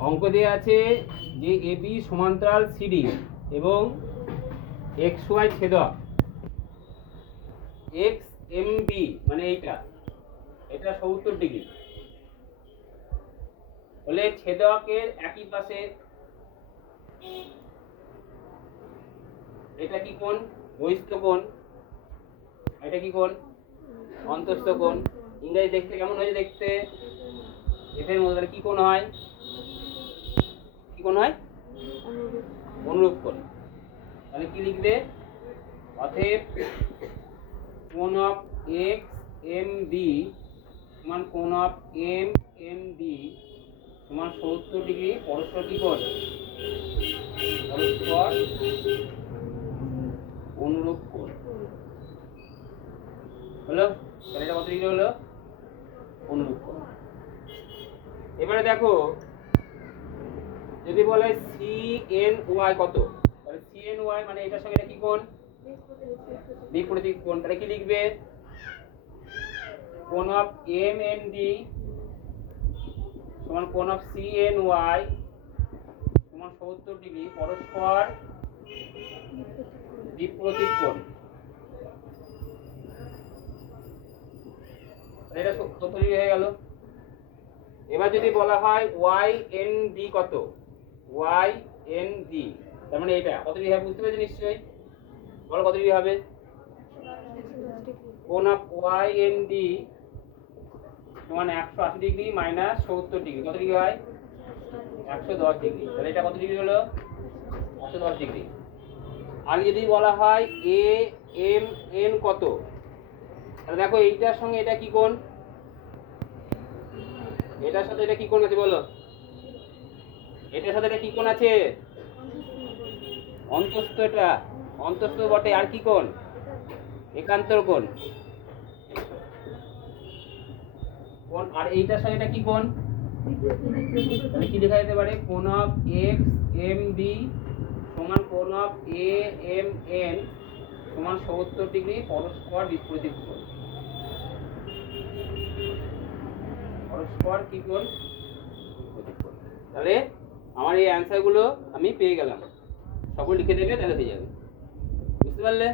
অঙ্ক দেওয়া আছে যে এবি সমান্তরাল সিডি এবং এক্স, ওয়াই ছেদক। এক্স, এম, বি মানে এইটা। এটা সত্তর ডিগ্রি। হলে ছেদকের একই পাশে এটা কি কোণ? বহিস্থ কোণ। এটা কি কোণ? অন্তস্থ কোণ। ইংরেজি দেখতে কেমন হয়েছে দেখতে? এফের মধ্যে কি কোণ হয়? কি কোণ হয়? অনুরূপ কোণ তাহলে কি লিখবে? অতএব কোণ অফ এক্স এম বি সমান কোণ অফ এম এম বি সমান সত্তর ডিগ্রি পরস্পর কি কোণ পরস্পর অনুরূপ কোণ হলো? তাহলে এটা কত ডিগ্রি হলো? অনুরূপ কোণ এবারে দেখো যদি বলে সি এন ওয়াই কত? তাহলে সি এন ওয়াই মানে এটার সঙ্গে এটা কি কোণ? বিপরীত কোণ। তাহলে কি লিখবে? কোণ অফ এম এন ডি সমান কোণ অফ সি এন ওয়াই সমান সত্তর ডিগ্রি পরস্পর বিপ্রতীক কোণ। এটা ডিগ্রি হয়ে গেল। এবার যদি বলা হয় ওয়াই এন ডি কত? ওয়াই এন ডি তার মানে এটা, কত ডিগ্রি হবে বুঝতে পেরেছ নিশ্চয়ই? বলো কত ডিগ্রি হবে? কোন অফ ওয়াই এন ডি সমান একশো আশি ডিগ্রি মাইনাস সত্তর ডিগ্রি। কত ডিগ্রি হয়? একশো দশ ডিগ্রি। তাহলে এটা কত ডিগ্রি হলো? একশো দশ ডিগ্রি। আর যদি বলা হয় এ এম এন কত? তাহলে দেখো এইটার সঙ্গে এটা কি কোণ? এটার সাথে এটা কি কোণ আছে বলো? এটার সাথে এটা কি কোণ আছে? অন্তস্থ এটা। অন্তস্থ বটে, আর কি কোণ? একান্তর কোণ। কোণ, আর এইটার সাথে এটা কি কোণ? কি লেখা যেতে পারে? কোণ অফ এক্স এম বি সমান কোণ অফ এ এম এন সমান সত্তর ডিগ্রি পরস্পর বিপরীত কোণ। পরস্পর কি কোণ। তাহলে আমার এই অ্যান্সারগুলো আমি পেয়ে গেলাম। সকল লিখে দেবে তাহলে হয়ে যাবে। বুঝতে পারলে?